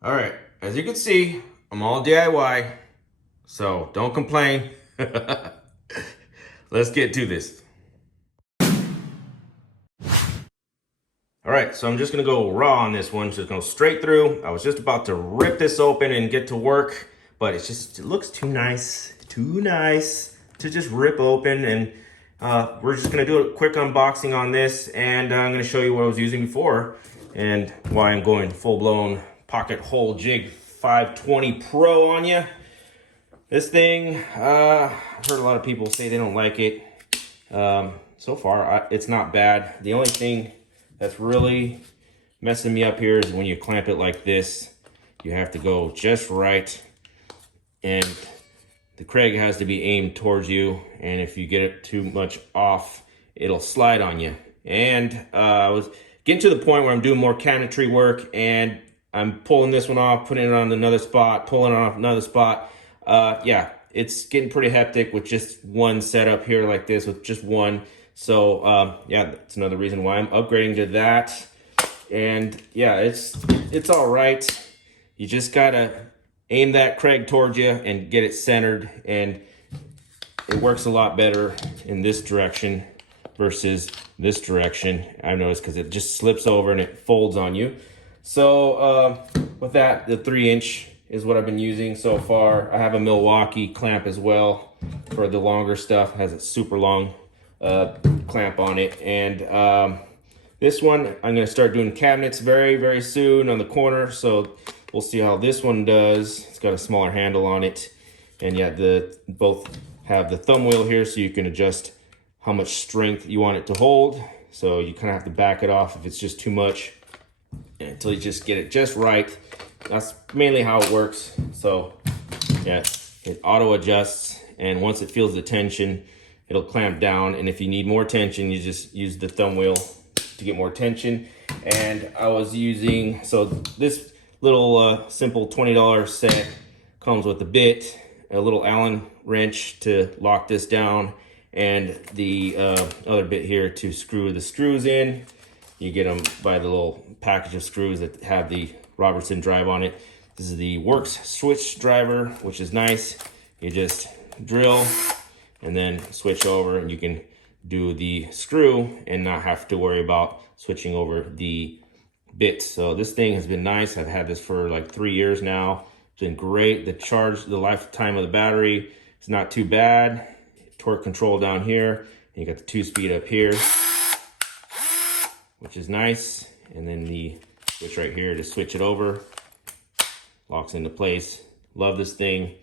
All right, as you can see, I'm all DIY, so don't complain. Let's get to this. All right, so I'm just gonna go raw on this one, just go straight through. I was just about to rip this open and get to work, but it looks too nice to just rip open. And we're just gonna do a quick unboxing on this, and I'm gonna show you what I was using before and why I'm going full-blown pocket hole jig 520 Pro on you. This thing, I've heard a lot of people say they don't like it. So far, it's not bad. The only thing that's really messing me up here is when you clamp it like this, you have to go just right, and the Kreg has to be aimed towards you, and if you get it too much off, it'll slide on you. And I was getting to the point where I'm doing more cabinetry work, and I'm pulling this one off, putting it on another spot, pulling it off another spot. Yeah, it's getting pretty hectic with just one setup here like this, with just one. So yeah, that's another reason why I'm upgrading to that. And yeah, it's all right. You just gotta aim that Kreg towards you and get it centered, and it works a lot better in this direction versus this direction. I've noticed, because it just slips over and it folds on you. So with that, the 3-inch is what I've been using so far. I have a Milwaukee clamp as well for the longer stuff. It has a super long clamp on it. And this one, I'm gonna start doing cabinets very soon on the corner. So we'll see how this one does. It's got a smaller handle on it. And yeah, both have the thumb wheel here, so you can adjust how much strength you want it to hold. So you kind of have to back it off if it's just too much, until you just get it just right. That's mainly how it works. So yeah, it auto adjusts, and once it feels the tension, it'll clamp down. And if you need more tension, you just use the thumb wheel to get more tension. And I was using, so this little simple $20 set comes with a bit, a little Allen wrench to lock this down, and the other bit here to screw the screws in. You get them by the little package of screws that have the Robertson drive on it. This is the Works switch driver, which is nice. You just drill and then switch over, and you can do the screw and not have to worry about switching over the bit. So this thing has been nice. I've had this for like 3 years now. It's been great. The lifetime of the battery is not too bad. Torque control down here, and you got the 2-speed up here, which is nice. And then the switch right here to switch it over, locks into place. Love this thing.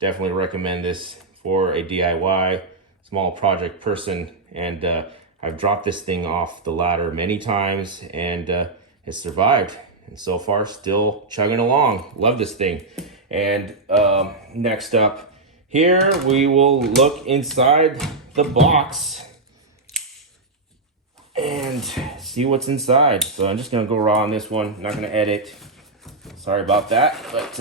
Definitely recommend this for a DIY small project person. And I've dropped this thing off the ladder many times, and it's survived. And so far, still chugging along. Love this thing. And next up here, we will look inside the box and see what's inside. So I'm just gonna go raw on this one. Not gonna edit. Sorry about that, but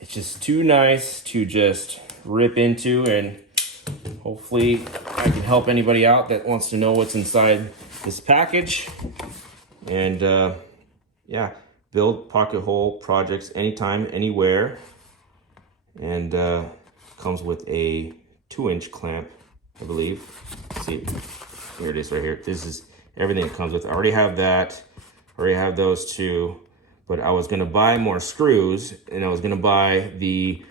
it's just too nice to just rip into, and hopefully I can help anybody out that wants to know what's inside this package. And yeah, build pocket hole projects anytime, anywhere. And comes with a 2-inch clamp, I believe. Let's see, here it is right here. This is everything it comes with. I already have that. I already have those two. But I was gonna buy more screws, and I was gonna buy the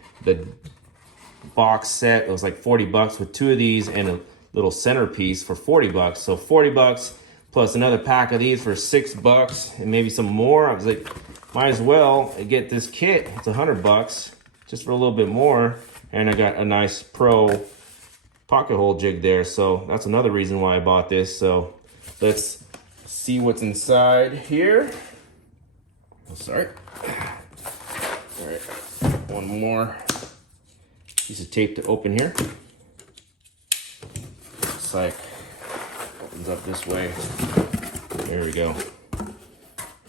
box set. It was like 40 bucks with 2 of these and a little centerpiece for 40 bucks. So 40 bucks plus another pack of these for 6 bucks and maybe some more. I was like, might as well get this kit. It's 100 bucks just for a little bit more. And I got a nice Pro pocket hole jig there. So that's another reason why I bought this. So let's see what's inside here. We'll start. All right, one more piece of tape to open here. Looks like opens up this way. There we go.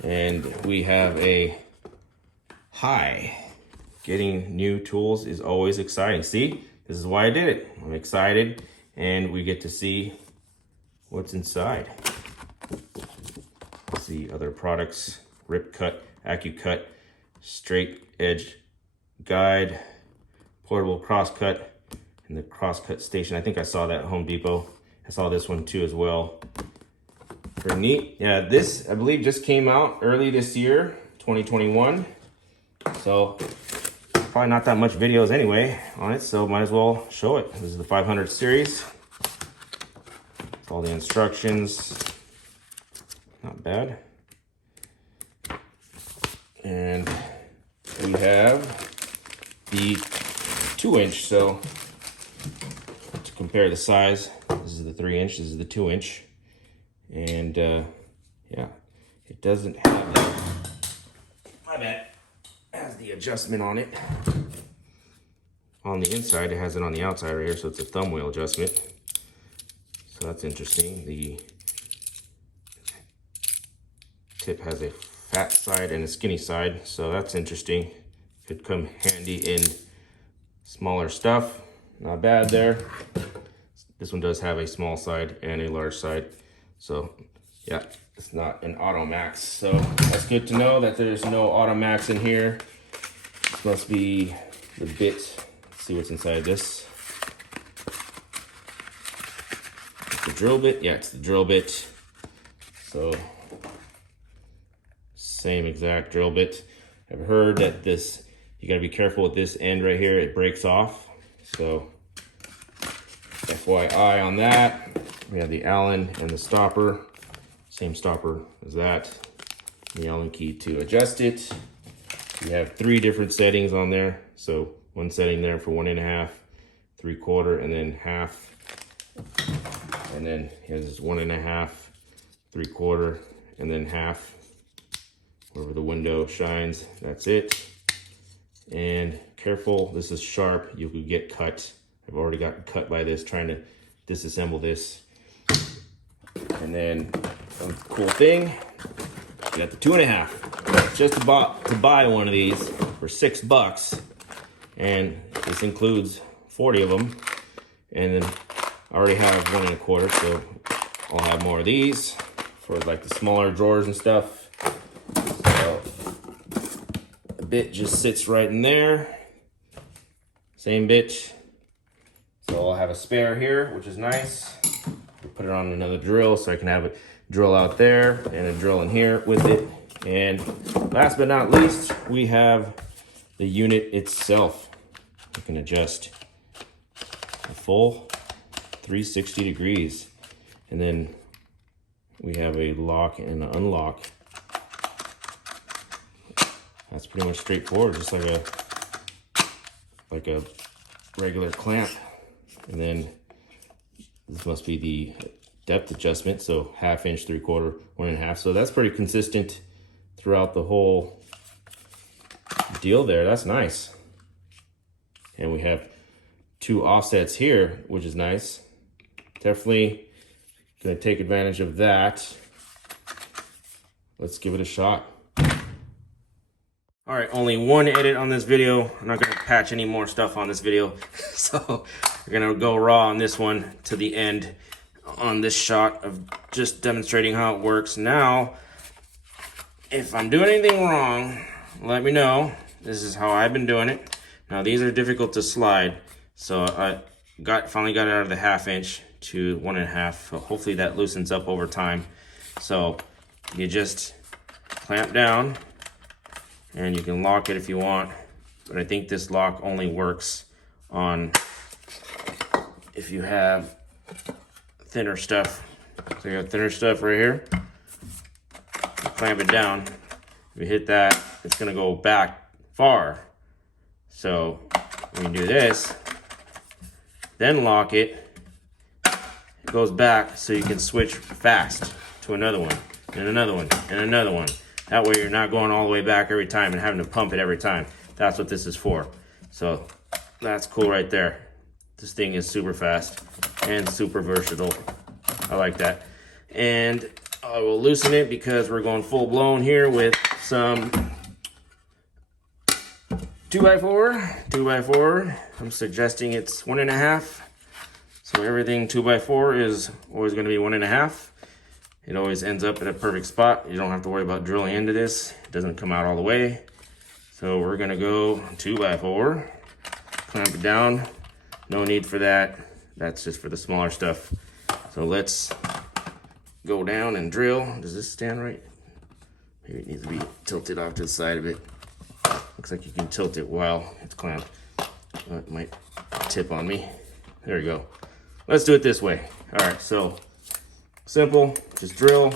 And we have a hi. Getting new tools is always exciting. See, this is why I did it. I'm excited, and we get to see what's inside. See other products, rip cut. AccuCut straight edge guide, portable crosscut, and the crosscut station. I think I saw that at Home Depot. I saw this one too as well. Pretty neat. Yeah, this I believe just came out early this year, 2021. So probably not that much videos anyway on it, so might as well show it. This is the 500 series. It's all the instructions. Not bad. And we have the 2-inch. So to compare the size, this is the 3-inch, this is the 2-inch. And yeah, it doesn't have the, my bad, it has the adjustment on it. On the inside, it has it on the outside right here, so it's a thumb wheel adjustment. So that's interesting. The tip has a fat side and a skinny side, so that's interesting. Could come handy in smaller stuff. Not bad there. This one does have a small side and a large side. So yeah, it's not an Automax. So that's good to know that there's no Automax in here. This must be the bit. Let's see what's inside this. It's the drill bit. Yeah, it's the drill bit. So same exact drill bit. I've heard that this, you gotta be careful with this end right here, it breaks off. So FYI on that. We have the Allen and the stopper, same stopper as that. The Allen key to adjust it. You have 3 different settings on there. So one setting there for 1.5, 3/4, and then half. And then here's 1.5, 3/4, and then half. Wherever the window shines, that's it. And careful, this is sharp, you could get cut. I've already gotten cut by this trying to disassemble this. And then one cool thing, you got the 2.5. Just about to buy one of these for $6, and this includes 40 of them. And then I already have 1.25, so I'll have more of these for like the smaller drawers and stuff. So the bit just sits right in there. Same bit. So I'll have a spare here, which is nice. Put it on another drill so I can have it drill out there and a drill in here with it. And last but not least, we have the unit itself. You can adjust a full 360 degrees. And then we have a lock and an unlock. That's pretty much straightforward, just like a regular clamp. And then this must be the depth adjustment, so 1/2 inch, 3/4, 1.5. So that's pretty consistent throughout the whole deal there. That's nice. And we have 2 offsets here, which is nice. Definitely gonna take advantage of that. Let's give it a shot. All right, only one edit on this video. I'm not gonna patch any more stuff on this video. So we're gonna go raw on this one to the end on this shot of just demonstrating how it works. Now, if I'm doing anything wrong, let me know. This is how I've been doing it. Now these are difficult to slide. So I finally got it out of the 1/2 inch to 1.5. So hopefully that loosens up over time. So you just clamp down, and you can lock it if you want, but I think this lock only works on if you have thinner stuff. So you got thinner stuff right here. You clamp it down. If you hit that, it's gonna go back far. So when you do this, then lock it, it goes back so you can switch fast to another one, and another one, and another one. That way you're not going all the way back every time and having to pump it every time. That's what this is for. So that's cool right there. This thing is super fast and super versatile. I like that. And I will loosen it because we're going full blown here with some 2x4. I'm suggesting it's 1.5. So everything 2x4 is always going to be 1.5. It always ends up at a perfect spot. You don't have to worry about drilling into this. It doesn't come out all the way. So we're gonna go 2x4, clamp it down. No need for that. That's just for the smaller stuff. So let's go down and drill. Does this stand right? Maybe it needs to be tilted off to the side of it. Looks like you can tilt it while it's clamped. It might tip on me. There we go. Let's do it this way. All right, so simple, just drill.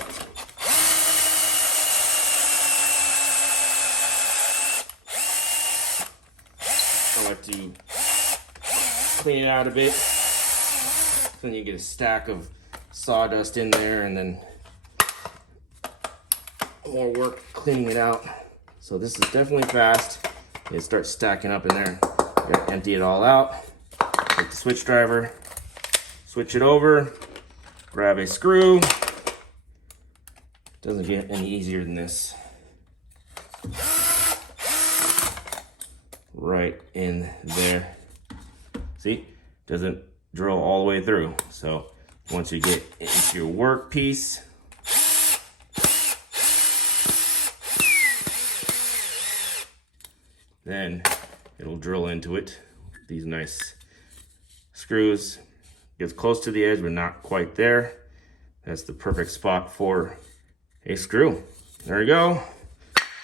I like to clean it out a bit. Then you get a stack of sawdust in there and then more work cleaning it out. So this is definitely fast. It starts stacking up in there. You gotta empty it all out. Take the switch driver, switch it over, grab a screw. Doesn't get any easier than this. Right in there. See, doesn't drill all the way through. So once you get into your work piece, then it'll drill into it. These nice screws. Gets close to the edge, but not quite there. That's the perfect spot for a screw. There we go.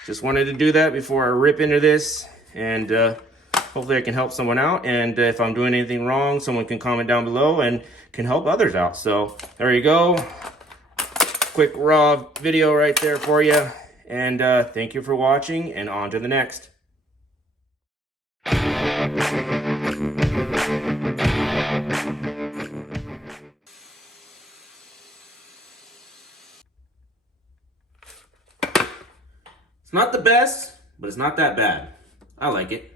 Just wanted to do that before I rip into this, and hopefully I can help someone out. And if I'm doing anything wrong, someone can comment down below and can help others out. So there you go. Quick raw video right there for you. And thank you for watching, and on to the next. It's not the best, but it's not that bad. I like it.